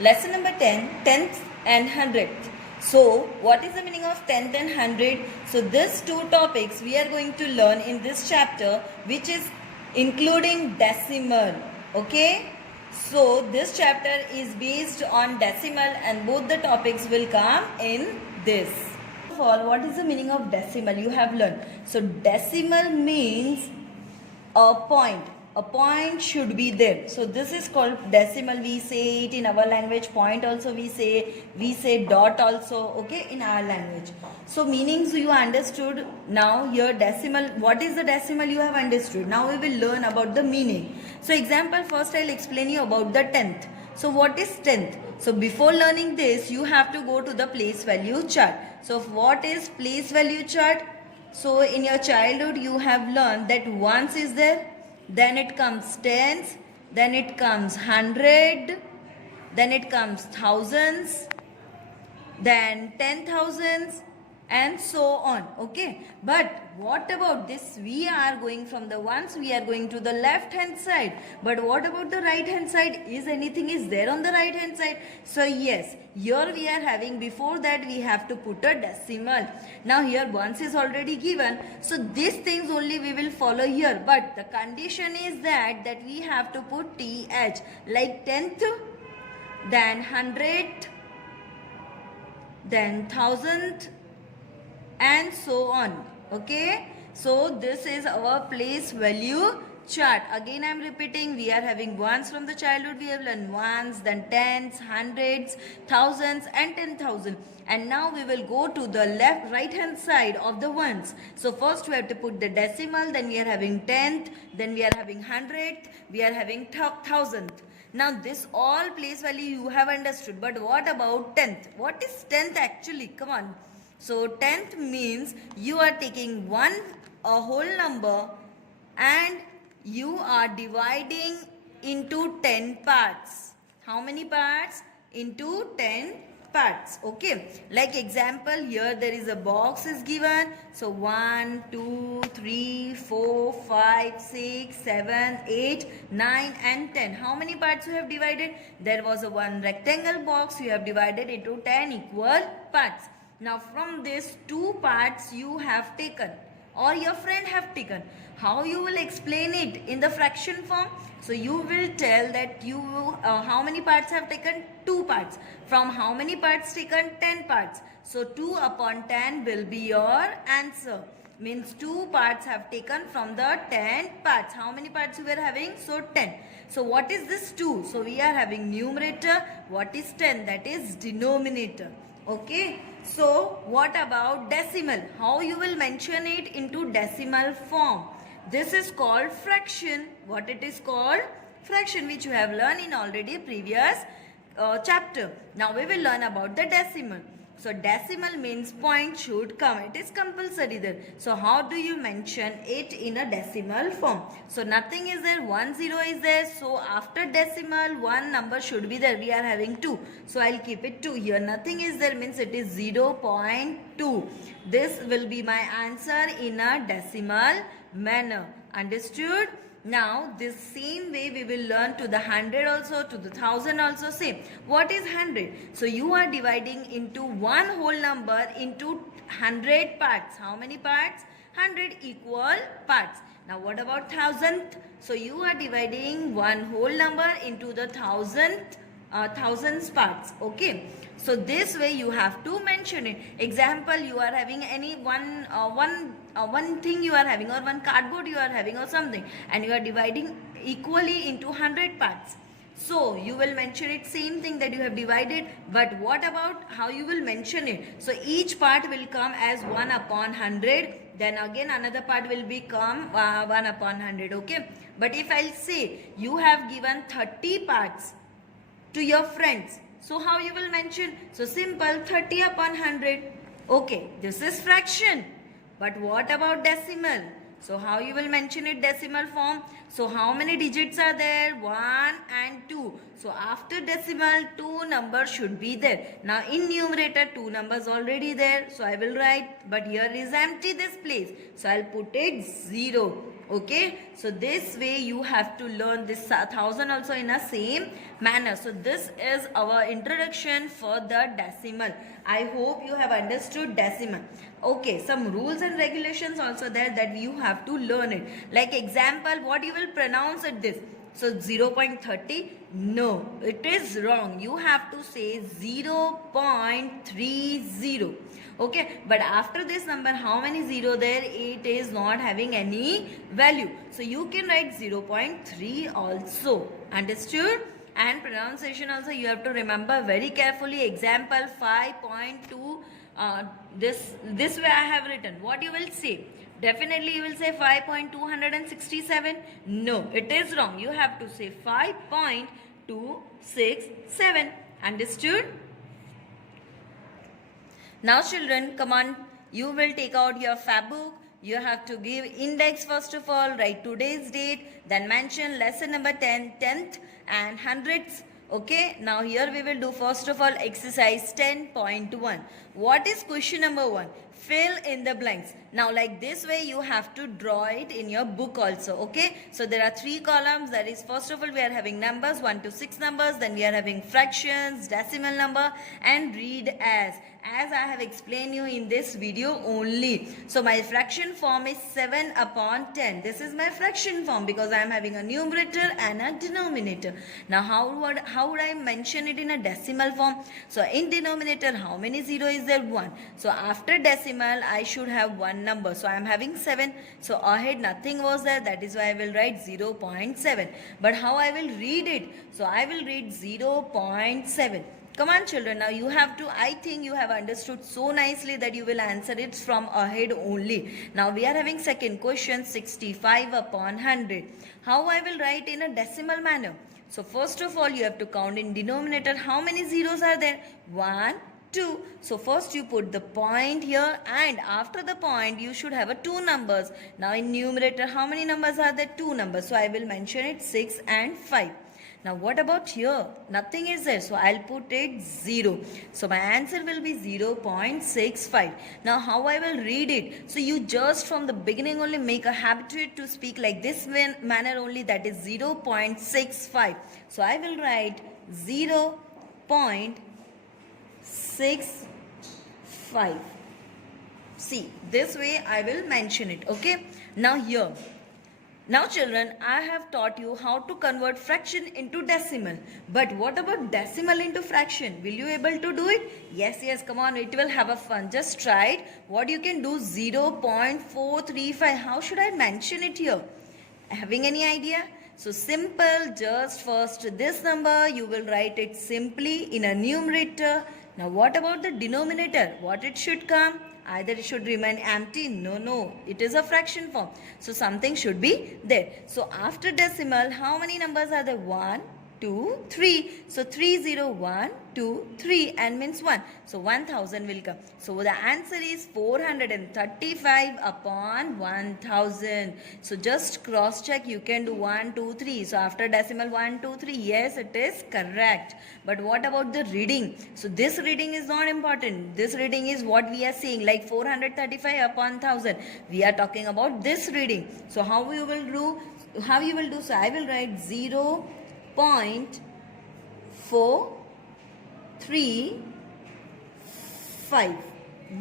Lesson number 10, 10th and 100th. So, what is the meaning of 10th and 100th? So, these two topics we are going to learn in this chapter, which is including decimal. Okay? So, this chapter is based on decimal and both the topics will come in this. First of all, what is the meaning of decimal? You have learned. So, decimal means a point. A point should be there. So this is called decimal. We say it in our language. Point also we say dot also, okay, in our language. So meanings you understood. Now here decimal, what is the decimal you have understood. Now we will learn about the meaning. So example, first I'll explain you about the 10th. So what is 10th? So before learning this, you have to go to the place value chart. So what is place value chart? So in your childhood you have learned that ones is there, then it comes tens, then it comes 100, then it comes thousands, then 10,000s and so on. Okay, but what about this? We are going from the ones, we are going to the left hand side, but what about the right hand side? Is anything is there on the right hand side? So yes, here we are having, before that we have to put a decimal. Now here ones is already given, so these things only we will follow here, but the condition is that we have to put th, like 10th, then 100th, then 1000th and so on. Okay, so this is our place value chart. Again I am repeating, we are having ones from the childhood. We have learned ones, then tens, hundreds, thousands and 10,000. And now we will go to the right hand side of the ones. So first we have to put the decimal, then we are having 10th, then we are having 100th, we are having 1000th. Now this all place value you have understood, but what about 10th? What is 10th actually? Come on. So 10th means you are taking a whole number and you are dividing into 10 parts. How many parts? Into 10 parts. Okay, like example, here there is a box is given. So 1, 2, 3, 4, 5, 6, 7, 8, 9 and 10. How many parts you have divided? There was a one rectangle box, you have divided into 10 equal parts. Now from this 2 parts you have taken or your friend have taken. How you will explain it in the fraction form? So you will tell that you how many parts have taken? 2 parts. From how many parts taken? 10 parts. So 2 upon 10 will be your answer. Means 2 parts have taken from the 10 parts. How many parts you were having? So 10. So what is this 2? So we are having numerator. What is 10? That is denominator. Okay, so what about decimal? How you will mention it into decimal form? This is called fraction. What it is called? Fraction, which you have learned in already previous chapter. Now we will learn about the decimal. So decimal means point should come. It is compulsory there. So how do you mention it in a decimal form? So nothing is there. 1 0 is there. So after decimal, one number should be there. We are having 2. So I'll keep it 2 here. Nothing is there means it is 0.2. This will be my answer in a decimal manner. Understood? Now this same way we will learn to the 100 also, to the 1000 also. Same. What is 100? So you are dividing into one whole number into 100 parts. How many parts? 100 equal parts. Now what about 1000th? So you are dividing one whole number into the thousands parts. Okay, so this way you have to mention it. Example, you are having any one thing you are having, or one cardboard you are having, or something, and you are dividing equally into 100 parts. So you will mention it same thing that you have divided, but what about how you will mention it? So each part will come as 1 upon 100, then again another part will become 1 upon 100. Okay, but if I'll say you have given 30 parts to your friends, so how you will mention? So simple, 30 upon 100. Okay, this is fraction. But what about decimal? So how you will mention it decimal form? So how many digits are there? 1 and 2. So after decimal, 2 numbers should be there. Now in numerator, 2 numbers already there. So I will write, but here is empty this place. So I'll put it 0. Okay, so this way you have to learn this 1000 also in a same manner. So this is our introduction for the decimal. I hope you have understood decimal. Okay, some rules and regulations also there that you have to learn it. Like example, what you will pronounce at this. So 0.30, no, it is wrong. You have to say 0.30. Okay, but after this number, how many zero there? It is not having any value. So you can write 0.3 also. Understood? And pronunciation also you have to remember very carefully. Example 5.2. This way I have written. What you will say? Definitely you will say 5.267. No, it is wrong. You have to say 5.267. Understood? Now children, come on. You will take out your fab book. You have to give index first of all. Write today's date. Then mention lesson number 10, 10th and hundredths. Okay, now here we will do first of all exercise 10.1. What is question number 1? Fill in the blanks. Now like this way you have to draw it in your book also. Okay, so there are 3 columns. That is, first of all we are having numbers 1 to 6 numbers. Then we are having fractions, decimal number and read as I have explained you in this video only. So my fraction form is 7 upon 10. This is my fraction form because I am having a numerator and a denominator. Now how would I mention it in a decimal form? So in denominator, how many zero is there? 1. So after decimal I should have one number. So I am having 7. So ahead nothing was there. That is why I will write 0.7. But how I will read it? So I will read 0.7. Come on children, now you have to, I think you have understood so nicely that you will answer it from ahead only. Now we are having second question, 65 upon 100. How I will write in a decimal manner? So first of all you have to count in denominator. How many zeros are there? 1, 2. So first you put the point here and after the point you should have a 2 numbers. Now in numerator how many numbers are there? 2 numbers. So I will mention it 6 and 5. Now what about here? Nothing is there. So I'll put it 0. So my answer will be 0.65. Now how I will read it? So you just from the beginning only make a habit to speak like this manner only, that is 0.65. So I will write 0.65. See, this way I will mention it. Okay. Now here. Now children, I have taught you how to convert fraction into decimal. But what about decimal into fraction? Will you able to do it? Yes, come on, it will have a fun. Just try it. What you can do? 0.435. How should I mention it here? Having any idea? So simple, just first this number, you will write it simply in a numerator. Now what about the denominator? What it should come? Either it should remain empty. No, it is a fraction form. So something should be there. So after decimal, how many numbers are there? 1, 2, 3. So 3, 0, 1, 2, 3 and means 1. So 1000 will come. So the answer is 435 upon 1000. So just cross check. You can do 1, 2, 3. So after decimal 1, 2, 3. Yes, it is correct. But what about the reading? So this reading is not important. This reading is what we are saying, like 435 upon 1000. We are talking about this reading. So how you will do? So I will write 0.435.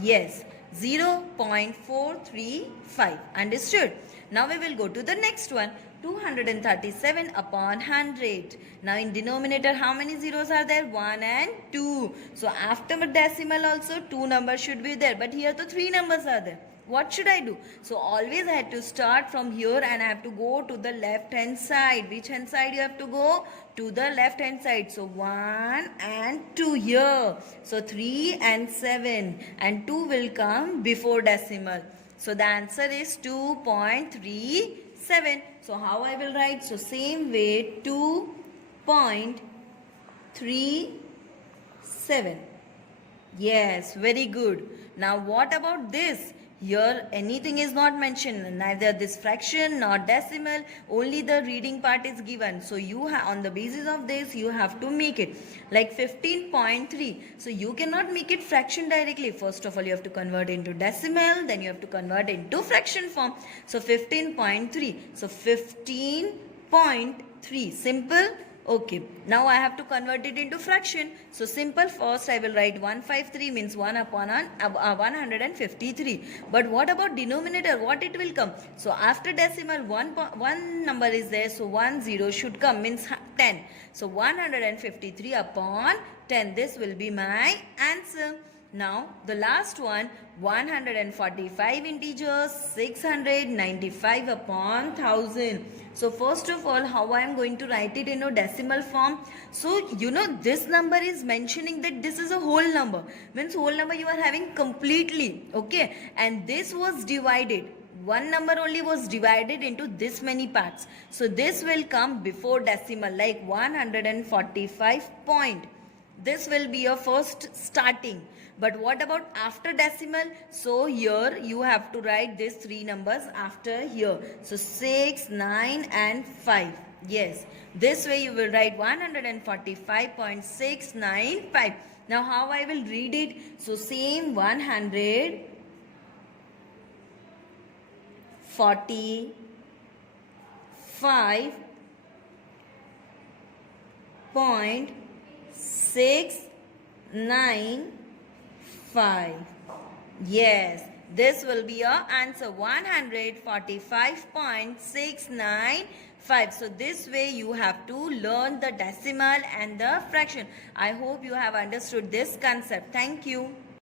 Yes, 0.435. Understood? Now we will go to the next one. 237 upon 100. Now in denominator how many zeros are there? 1 and 2. So after decimal also 2 numbers should be there. But here the 3 numbers are there. What should I do? So always I have to start from here and I have to go to the left hand side. Which hand side you have to go? To the left hand side. So 1 and 2 here. So 3 and 7 and 2 will come before decimal. So the answer is 2.37. So how I will write? So same way 2.37. Yes, very good. Now what about this? Here anything is not mentioned, neither this fraction nor decimal, only the reading part is given. So you have, on the basis of this, you have to make it like 15.3. So you cannot make it fraction directly. First of all, you have to convert into decimal, then you have to convert into fraction form. So 15.3. So 15.3, simple. Okay, now I have to convert it into fraction. So simple, first I will write 153 means 1 upon 153. But what about denominator? What it will come? So after decimal, one number is there. So 10 should come, means 10. So 153 upon 10. This will be my answer. Now the last one, 145 integers, 695 upon 1000. So first of all, how I am going to write it in a decimal form? So you know this number is mentioning that this is a whole number. Means whole number you are having completely. Okay. And this was divided. One number only was divided into this many parts. So this will come before decimal, like 145 point. This will be your first starting. But what about after decimal? So here you have to write these three numbers after here. So 6, 9 and 5. Yes. This way you will write 145.695. Now how I will read it? So same 145.695. Yes, this will be your answer, 145.695. So this way you have to learn the decimal and the fraction. I hope you have understood this concept. Thank you.